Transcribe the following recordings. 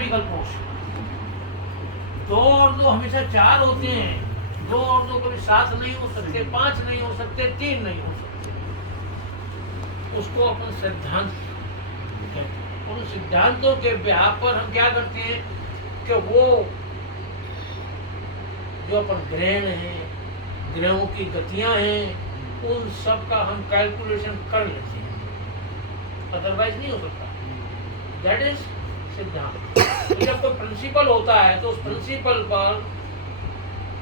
Medical post 2 और 2 हमेशा 4 होते हैं। 2 और 2 कभी 7 नहीं हो सकते, 5 नहीं हो सकते, 3 नहीं हो सकते। उसको अपन सिद्धांत कहते हैं। उन सिद्धांतों के ब्याह पर हम क्या करते हैं कि वो जो अपन ग्रहण है, ग्रहों की गतियां हैं, उन सब का हम कैलकुलेशन कर लेते हैं, अदरवाइज नहीं हो सकता। दैट इज सिद्धांत। तो जब कोई प्रिंसिपल होता है तो उस प्रिंसिपल पर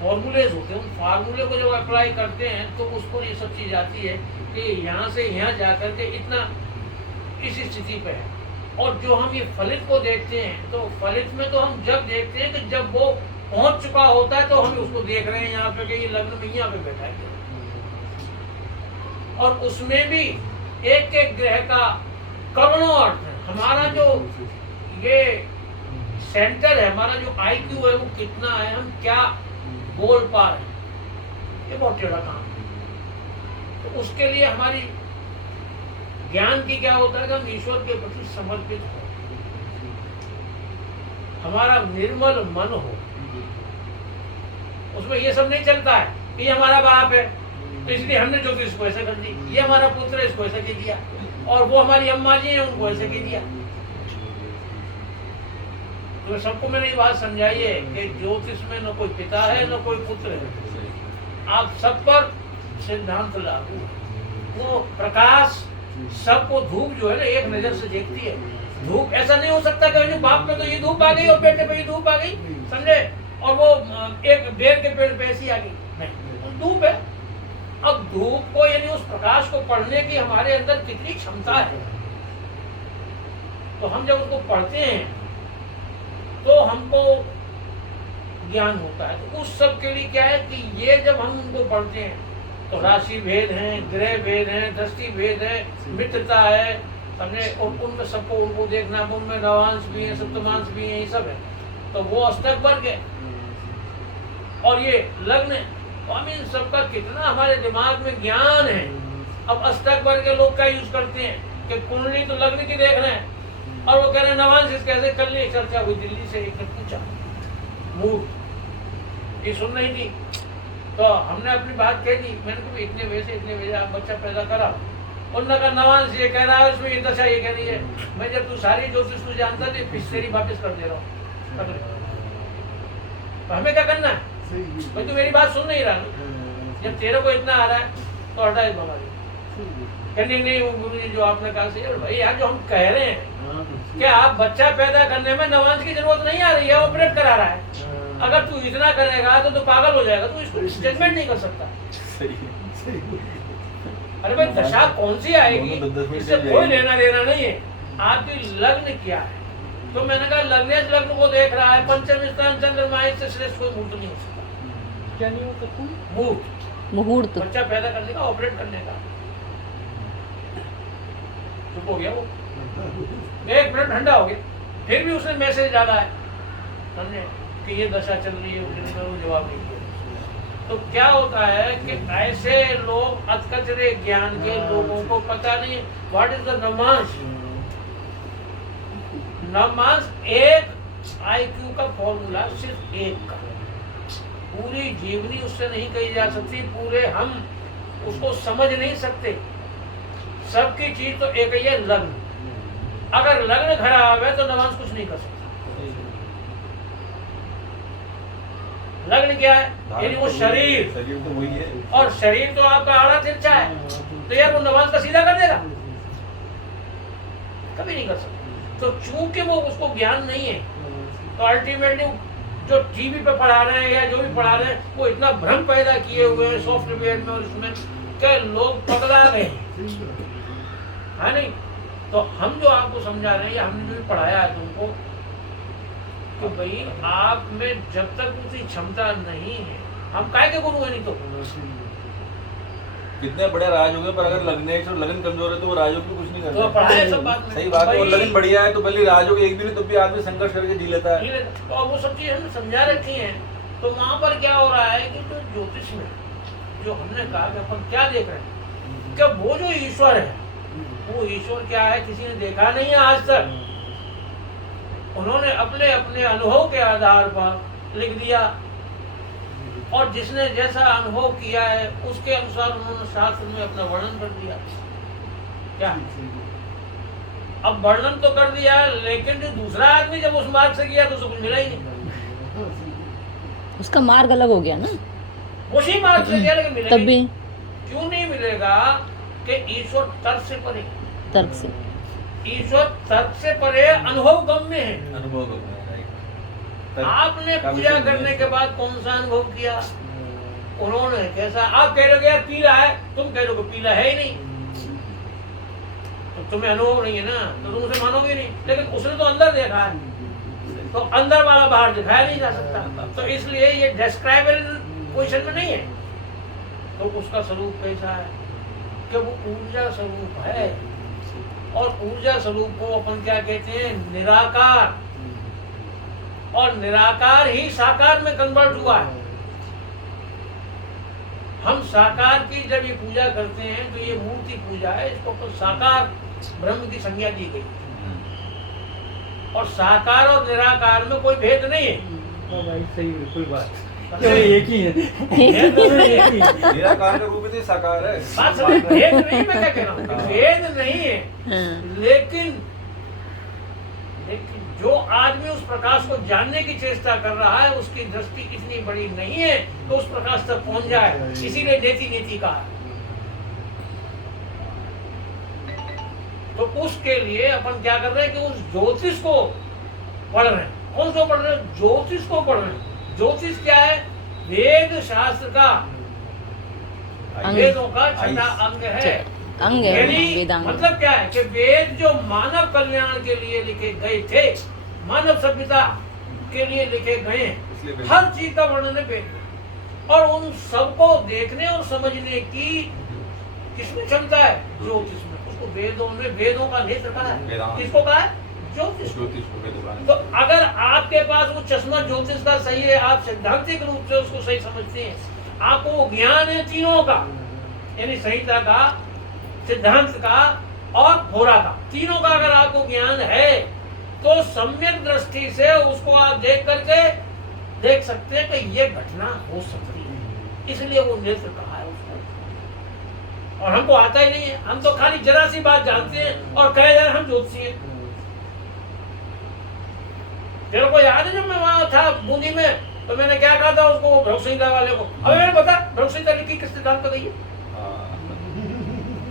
फॉर्मूलेज होते हैं। उन फार्मूले को जब अप्लाई करते हैं तो उसको ये सब चीज आती है कि यहाँ से यहाँ जाकर के इतना इस स्थिति पे है। और जो हम ये फलित को देखते हैं तो फलित में तो हम जब देखते हैं कि जब वो पहुंच चुका होता है तो हम उसको देख रहे हैं यहाँ पे कि ये लग्न में यहाँ पे बैठा है। और उसमें भी एक एक ग्रह का करोड़ों अर्थ है। हमारा जो ये सेंटर है, हमारा जो IQ है वो कितना है, हम क्या बोल पा रहे हैं, ये बहुत टेढ़ा काम है। तो उसके लिए हमारी ज्ञान की क्या होता है कि हम ईश्वर के प्रति समर्पित हो, हमारा निर्मल मन हो। उसमें ये सब नहीं चलता है कि ये हमारा बाप है तो इसलिए हमने ज्योतिष को ऐसा कर दी, ये हमारा पुत्र है इसको ऐसा कह दिया, और वो हमारी अम्मा जी है उनको ऐसे कह दिया। तो सबको मैंने ये बात समझाई है कि ज्योतिष में न कोई पिता है न कोई पुत्र है, आप सब पर सिद्धांत लागू है। वो प्रकाश सबको, धूप जो है ना एक नजर से देखती है। धूप ऐसा नहीं हो सकता कि बाप पे तो ये धूप आ गई और बेटे पे ये धूप आ गई, समझे, और वो एक बेर के पेड़ पे ऐसी आ गई, नहीं, धूप है। अब धूप को यानी उस प्रकाश को पढ़ने की हमारे अंदर कितनी क्षमता है, तो हम जब उसको पढ़ते हैं तो हमको ज्ञान होता है। तो उस सब के लिए क्या है कि ये जब हम उनको पढ़ते हैं तो राशि भेद हैं, ग्रह भेद हैं, दृष्टि भेद है, मित्रता है, समझे, और उनमें सबको उनको देखना, उनमें नवांश भी है, सप्तमांश भी है, ये सब है। तो वो अष्टक वर्ग है और ये लग्न है। तो हम इन सबका कितना हमारे दिमाग में ज्ञान है। अब अष्टक वर्ग के लोग क्या यूज करते हैं कि कुंडली तो लग्न की देख रहे हैं और वो कह रहे हैं नवांश कैसे। कल ये चर्चा हुई दिल्ली से, एक ने पूछा मूर्ख, ये सुन रही थी, तो हमने अपनी बात कह दी। मैंने कहा इतने वैसे आप बच्चा पैदा करा, उन्होंने कहा नवांश ये कह रहा है, उसमें ये दशा ये कह रही है। मैं जब तू सारी ज्योतिष तू जानता थी, फिर तेरी वापस कर दे रहा हूँ। तो हमें क्या करना है भाई, तू मेरी बात सुन नहीं रहा ना, जब तेरे को इतना आ रहा है तो हटा इस बना कहने नहीं गुरु जी जो आपने कहा सही है भाई। यार जो हम कह रहे हैं क्या आप बच्चा पैदा करने में नवांश की जरूरत नहीं आ रही है, ऑपरेट करा रहा है। अगर तू इतना करेगा तो पागल हो जाएगा, तू इसको स्टेटमेंट नहीं कर सकता। अरे भाई दशा कौन सी आएगी, इससे कोई लेना देना नहीं है। आपकी लग्न क्या है, तो मैंने कहा लग्नेश लग्न को देख रहा है, पंचम स्थान चंद्रमा से श्रेष्ठ कोई मुहूर्त नहीं हो सकता। क्या नहीं हो सकता? मुहूर्त बच्चा पैदा करने का, ऑपरेट करने का। चुप हो गया वो, 1 मिनट ठंडा हो गया, फिर भी उसने मैसेज डाला है, समझे, कि ये दशा चल रही है, वो जवाब नहीं दिया। तो क्या होता है कि ऐसे लोग अधकचरे ज्ञान के लोगों को पता नहीं व्हाट इज द नमाज। नमाज एक IQ का फॉर्मूला, सिर्फ एक का, पूरी जीवनी उससे नहीं कही जा सकती, पूरे हम उसको समझ नहीं सकते। सबकी चीज तो एक ही है, लग्न। अगर लग्न खराब है तो नमाज कुछ नहीं कर सकता। लग्न क्या है, यानी वो शरीर तो वही है, और शरीर तो आपका आड़ा तिरछा है, तो यार वो नमाज का सीधा कर देगा, कभी नहीं कर सकता। तो चूंकि वो उसको ज्ञान नहीं है, तो अल्टीमेटली जो टीवी पे पढ़ा रहे हैं या जो भी पढ़ा रहे हैं वो इतना भ्रम पैदा किए हुए हैं सॉफ्टवेयर में और इसमें कि लोग पगला गए, है नहीं। तो हम जो आपको समझा रहे हैं या हमने जो भी पढ़ाया है तुमको, तो भाई आप में जब तक उसी क्षमता नहीं है, हम काय के गुरु है, नहीं तो कितने बड़े राज हो गए, पर अगर लग्नेश और लगन कमजोर है तो वो राजयोग भी कुछ नहीं करते। तो पढ़ाया सब बात में, सही बात है। और लगन बढ़िया है तो भले राजयोग एक भी नहीं तो भी आदमी संघर्ष करके जी लेता है। तो वो सब चीज हमने समझा रखी है। तो वहाँ पर क्या हो रहा है कि जो ज्योतिष में जो हमने कहा कि अपन क्या देख रहे हैं, कि वो जो ईश्वर है, वो ईश्वर क्या है किसी ने देखा नहीं है आज तक। उन्होंने अपने अपने अनुभव के आधार पर लिख दिया, और जिसने जैसा अनुभव किया है उसके अनुसार उन्होंने शास्त्र में अपना वर्णन कर दिया। क्या अब वर्णन तो कर दिया, लेकिन जो दूसरा आदमी जब उस मार्ग से गया तो उसको कुछ मिला ही नहीं। उसका मार्ग अलग हो गया ना, उसी मार्ग से गया लेकिन मिलेगा तब भी ही। क्यों नहीं मिलेगा? कि ईश्वर तर्क से परे, तर्क से, ईश्वर तर्क से परे अनुभव गम्य है। अनुभव को राइट। आपने पूजा करने के बाद कौन सा अनुभव किया? उन्होंने कैसा? आप कह रहे हो यार पीला है, तुम कह रहे हो पीला है ही नहीं, तो तुम्हें अनुभव नहीं है ना, तो तुम उसे मानोगे नहीं। लेकिन उसने तो अंदर देखा है, तो अंदर वाला बाहर दिखाया नहीं जा सकता, तो इसलिए ये डिस्क्राइबल पोजीशन में नहीं है। तो उसका स्वरूप कैसा है? कि वो ऊर्जा स्वरूप है, और ऊर्जा स्वरूप को अपन क्या कहते हैं? निराकार। और निराकार ही साकार में कन्वर्ट हुआ है। हम साकार की जब ये पूजा करते हैं तो ये मूर्ति पूजा है, इसको तो साकार ब्रह्म की संज्ञा दी गई। और साकार और निराकार में कोई भेद नहीं है। भाई सही, बिल्कुल बात तो एक ही है। एक ही निराकार का रूप ही तो साकार है। बात समझ, भेद नहीं, मैं क्या कह रहा हूँ, भेद नहीं है। हाँ। लेकिन जो आदमी उस प्रकाश को जानने की चेष्टा कर रहा है उसकी दृष्टि इतनी बड़ी नहीं है तो उस प्रकाश तक पहुंच जाए, इसीलिए नेति नेति कहा। तो उसके लिए अपन क्या कर रहे हैं कि उस ज्योतिष को पढ़ रहे हैं। कौन सा पढ़ रहे हैं? ज्योतिष को पढ़ रहे हैं। ज्योतिष क्या है? वेद शास्त्र का, वेदों का छठा अंग है। अंग है यानी वेदांग। मतलब क्या है कि वेद जो मानव कल्याण के लिए लिखे गए थे, मानव सभ्यता के लिए लिखे गए हैं, हर चीज का वर्णन है वेद में। और उन सबको देखने और समझने की किसमें क्षमता है? ज्योतिष में। उसको वेदों में, वेदों का नेत्र कहा है। किसको कहा है? ज्योतिष। तो अगर आपके पास वो चश्मा ज्योतिष का सही है, आप सैद्धांतिक रूप से उसको सही समझते हैं, आपको वो ज्ञान है तीनों का, यानी संहिता का, सिद्धांत का और होरा का, तीनों का अगर आपको ज्ञान है तो सम्यक दृष्टि से उसको आप देख करके देख सकते हैं कि ये घटना हो सकती है। इसलिए वो नेत्र कहा है उसको। और हमको आता ही नहीं है, हम तो खाली जरा सी बात जानते हैं और कह रहे हम ज्योतिषी हैं। तेरे को याद है जब मैं वहां था बूंदी में तो मैंने क्या कहा था उसको, भ्रम संहिता वाले को? अबे मैंने बता भ्रम संहिता लिखी किस सिद्धांत पे गई है?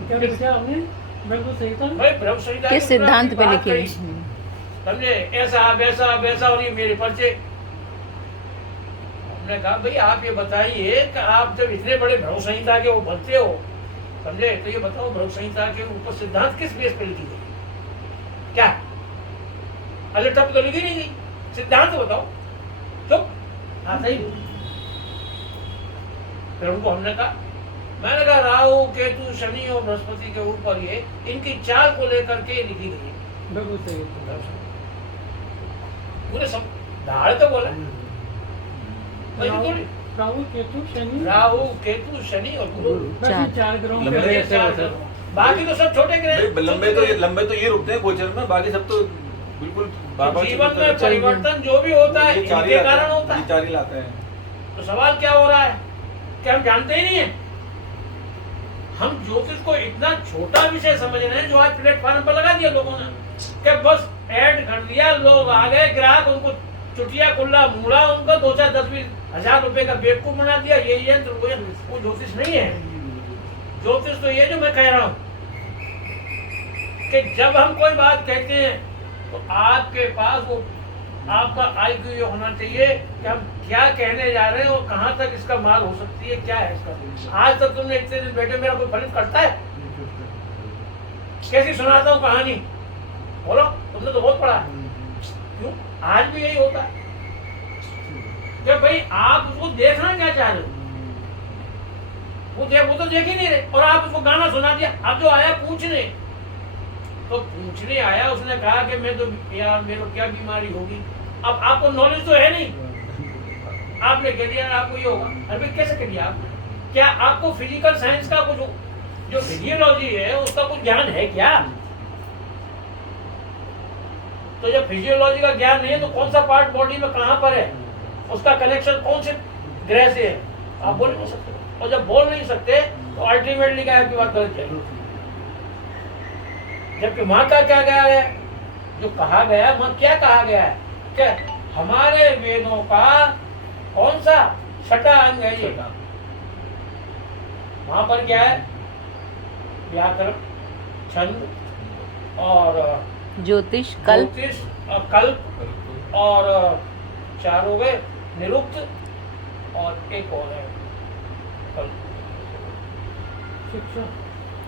क्या लिखा आपने? बिल्कुल सही था भाई भ्रम संहिता किस सिद्धांत पे लिखी है? समझे? ऐसा वैसा वैसा, और ये मेरे पर्चे। हमने कहा भाई आप ये बताइए कि आप जब इतने बड़े भ्रम संहिता के वो बनते हो, समझे, तो ये बताओ भ्रम संहिता के ऊपर सिद्धांत किस बेस पे लिखी गई? क्या अरे तब तो लिखी नहीं गई, सिद्धांत बताओ। चुप, हाँ सही। फिर उनको हमने कहा, मैंने कहा राहु केतु शनि और बृहस्पति के ऊपर ये इनकी चाल को लेकर के लिखी गई है। बिल्कुल सही। पूरे सब धाड़ तो बोला राहु केतु शनि, राहु केतु शनि और गुरु, बस ये चार ग्रहों लंबे के ये ऐसे चार होता है। ग्रह। बाकी तो सब छोटे ग्रह। लंबे तो ये रुकते हैं गोचर में, बाकी सब तो बिल्कुल बाबा जीवन में परिवर्तन जो भी होता है इनके कारण होता है। चार ही लाते हैं। तो सवाल क्या हो रहा है कि हम जानते ही नहीं है। हम ज्योतिष को इतना छोटा विषय समझ रहे हैं जो आज प्लेटफॉर्म पर लगा दिया लोगों ने, कि बस ऐड कर दिया, लोग आ गए, ग्राहक उनको चुटिया कुल्ला मुड़ा, उनको 2-4-10-20 हजार रुपए का बेवकूफ बना दिया। ये यंत्र वो ज्योतिष नहीं है। ज्योतिष तो ये जो मैं कह रहा हूं कि जब हम कोई बात कहते हैं तो आपके पास वो आपका IQ ये होना चाहिए कि हम क्या कहने जा रहे हैं और कहां तक इसका माल हो सकती है, क्या है इसका। आज तक तुमने इतने दिन बैठे मेरा कोई फलित करता है? कैसी सुनाता हूँ कहानी, बोलो, तुमने तो बहुत पढ़ा है। क्यों? आज भी यही होता है कि भाई आप उसको देखना क्या चाह रहे हो, वो तो देख ही नहीं रहे, और आप उसको गाना सुना दिया। अब जो आया पूछने, तो पूछने आया, उसने कहा कि मैं तो यार मेरे को क्या बीमारी होगी। अब आपको नॉलेज तो है नहीं, आपने कह दिया आपको ये होगा। अरे कैसे कह दिया आपने? क्या आपको फिजिकल साइंस का कुछ जो फिजियोलॉजी है उसका कुछ ज्ञान है क्या? तो जब फिजियोलॉजी का ज्ञान नहीं है तो कौन सा पार्ट बॉडी में कहाँ पर है, उसका कनेक्शन कौन से ग्रह से है, आप बोल नहीं सकते। और जब बोल नहीं सकते तो अल्टीमेटली क्या है, आपकी बात गलत जाएगी। जबकि माँ का क्या गया है, जो कहा गया है, माँ क्या कहा गया है, क्या हमारे वेदों का कौन सा छठा अंग है ये, वहां पर क्या है, व्याकरण, छंद और ज्योतिष, कल्प, ज्योतिष और कल्प, और चार हो गए, निरुक्त और एक और है कल्प।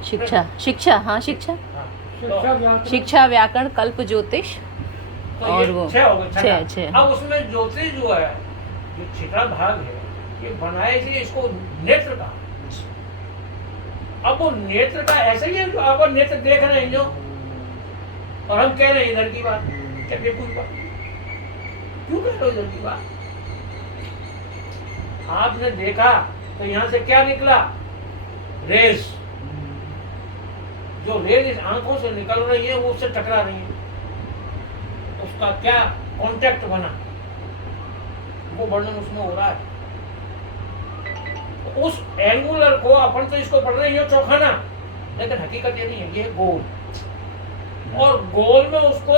शिक्षा शिक्षा, हाँ शिक्षा, हाँ, शिक्षा व्याकरण शिक्षा, व्याकरण, कल्प, ज्योतिष तो और ये वो छह हो गए, छठा। छह। अब उसमें ज्योतिष जो है, जो छठा भाग है, ये बनाए इसलिए इसको नेत्र कहा। अब वो नेत्र का ऐसे ही है जो आप नेत्र देख रहे हैं जो, और हम कह रहे हैं इधर की बात, क्या बेवकूफ बात, क्यों कह रहे हो इधर की बात? आपने देखा तो यहाँ से क्या निकला, रेस, जो रेस इस आंखों से निकल रही है वो उससे टकरा रही है, उसका क्या कांटेक्ट बना, वो वर्णन उसमें हो रहा है। उस एंगुलर को अपन तो इसको पढ़ रहे हैं चौखाना, लेकिन हकीकत ये नहीं है, ये है गोल। और गोल में उसको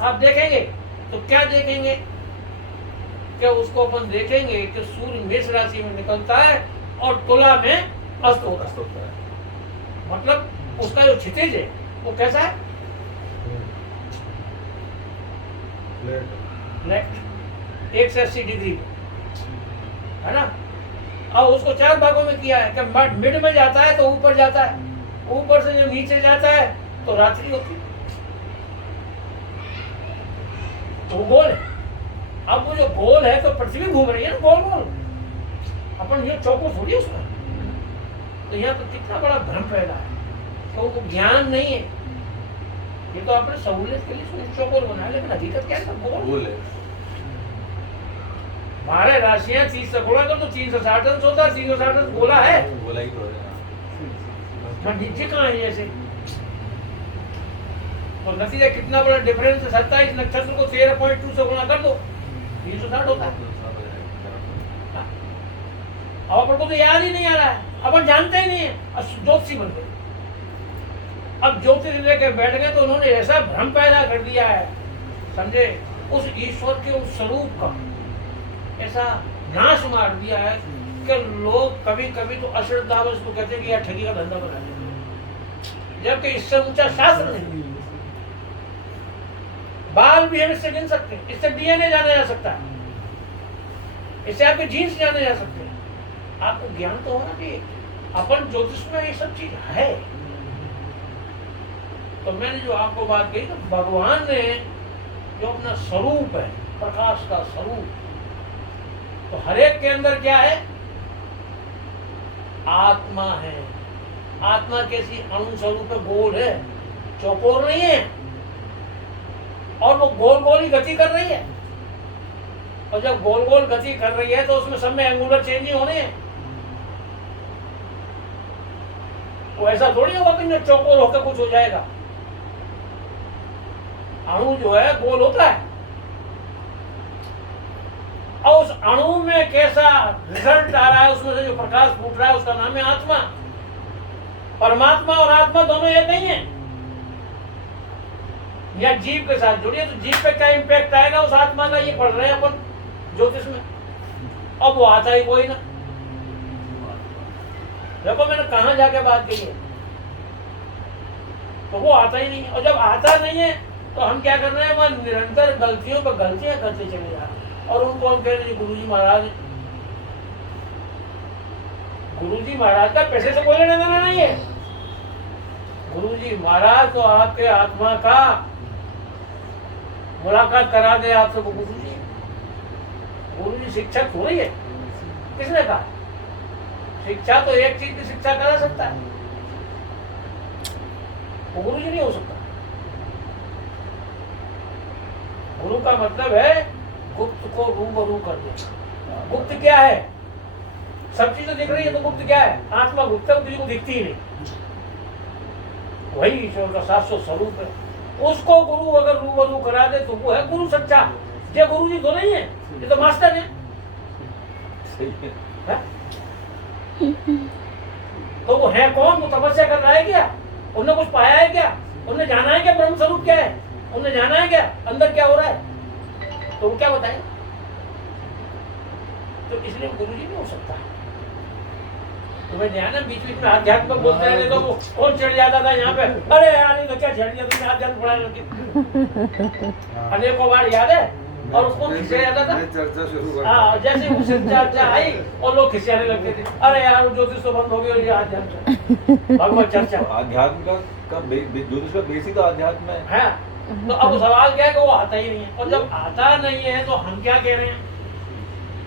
आप देखेंगे तो क्या देखेंगे, क्या उसको अपन देखेंगे कि सूर्य मेष राशि में निकलता है और तुला में अस्त होता है। मतलब उसका जो क्षितिज है वो कैसा है, लेफ्ट 180 डिग्री है ना। अब उसको चार भागों में किया है कि मिड में जाता है तो ऊपर जाता है, ऊपर से जब नीचे जाता है तो रात्रि होती है, तो वो गोल है। अब वो जो गोल है तो पृथ्वी घूम रही है ना गोल गोल, अपन ये चौको थोड़ी उसका, तो यहाँ तो कितना बड़ा भ्रम पैदा है, तो वो ज्ञान नहीं है, ये तो आपने सहूलियत के लिए चौकोर बनाया, लेकिन हकीकत क्या है, गोल है। 12 राशियां 30 से गोला कर तो 360 अंश होता है, 360 अंश गोला है, बोला ही तो है। नीचे कहाँ है ऐसे, तो नतीजा कितना बड़ा डिफरेंस है, 27 नक्षत्र को 13.2 से गुणा कर दो 360 होता है। अब अपन को तो याद ही नहीं आ रहा है, अपन जानते ही नहीं है, ज्योतिषी बन गए। अब ज्योतिष लेके बैठ गए तो उन्होंने ऐसा भ्रम पैदा कर दिया है, समझे, उस ईश्वर के उस स्वरूप का ऐसा नाश मार दिया है कि लोग कभी कभी तो अश्रद्धावश को कहते हैं कि यार ठगी का धंधा बना लिया, जबकि इससे ऊंचा शास्त्र नहीं। बाल भी हम इससे गिन सकते हैं, इससे डीएनए जाना जा सकता है, इससे आपके जीन्स जाने जा सकते हैं। आपको ज्ञान तो होना चाहिए, अपन ज्योतिष में ये सब चीज है। तो मैंने जो आपको बात कही, तो भगवान ने जो अपना स्वरूप है, प्रकाश का स्वरूप, तो हर एक के अंदर क्या है, आत्मा है। आत्मा कैसी, अणु स्वरूप है, गोल है, चौकोर नहीं है, और वो गोल गोल ही गति कर रही है। और जब गोल गोल गति कर रही है तो उसमें सब में एंगुलर चेंज ही होने हैं। वो ऐसा थोड़ी होगा कि चौकोर होकर कुछ हो जाएगा। अणु जो है गोल होता है, और उस अणु में कैसा रिजल्ट आ रहा है, उसमें से जो प्रकाश फूट रहा है उसका नाम है आत्मा। परमात्मा और आत्मा दोनों एक नहीं है। या जीव के साथ जुड़िए तो जीव पे क्या इम्पैक्ट आएगा उस आत्मा का, ये पढ़ रहे हैं अपन ज्योतिष में। अब वो आता ही कोई ना, देखो मैंने कहा जाके बात की है, तो वो आता ही नहीं है। और जब आता नहीं है तो हम क्या कर रहे हैं, वह निरंतर गलतियों पर गलतियां करते चले जा रहे हैं। और उनको हम कह रहे हैं गुरुजी महाराज, गुरुजी महाराज का पैसे से कोई लेना देना नहीं है। गुरुजी महाराज तो आपके आत्मा का मुलाकात करा दे आपसे, वो गुरुजी। गुरुजी शिक्षक हो रही है, किसने कहा? शिक्षा तो एक चीज की शिक्षा करा सकता है, वो गुरुजी नहीं हो सकता। गुरु का मतलब है गुप्त को रूबरू कर देना। गुप्त क्या है? सब चीजें दिख रही है तो गुप्त क्या है? आत्मा गुप्त है, किसी को दिखती ही नहीं। वही ईश्वर का शाश्वत स्वरूप है। उसको गुरु अगर रूबरू करा दे तो वो है गुरु सच्चा। ये गुरु जी तो नहीं है, ये तो मास्टर है। सही है। है? तो वो है कौन? वो तपस्या कर रहा है क्या? उन्होंने कुछ पाया है क्या? उन्हें जाना है क्या ब्रह्म स्वरूप क्या है? उन्हें जाना है क्या अंदर क्या हो रहा है? तो वो क्या बताए? तो इसलिए गुरु जी नहीं हो सकता। तुम्हें ध्यान है बीच बीच में आध्यात्म में बोलते रहते तो वो कौन चढ़ जाता था यहाँ पे, अरे यार ये तो क्या चढ़ गया तुमने आध्यात्म पढ़ा लगे। अनेकों बार याद है। और उसको खिंचा जाता था। चर्चा शुरू कर हाँ, जैसे वो चर्चा आई और लोग खिसियाने लगते थे, अरे यार ज्योतिष तो बंद हो गई और ये आध्यात्म भगवत चर्चा आध्यात्म का ज्योतिष का बेसिक तो आध्यात्म है। है। तो अब सवाल क्या है कि वो आता ही नहीं है, और जब आता नहीं है तो हम क्या कह रहे हैं?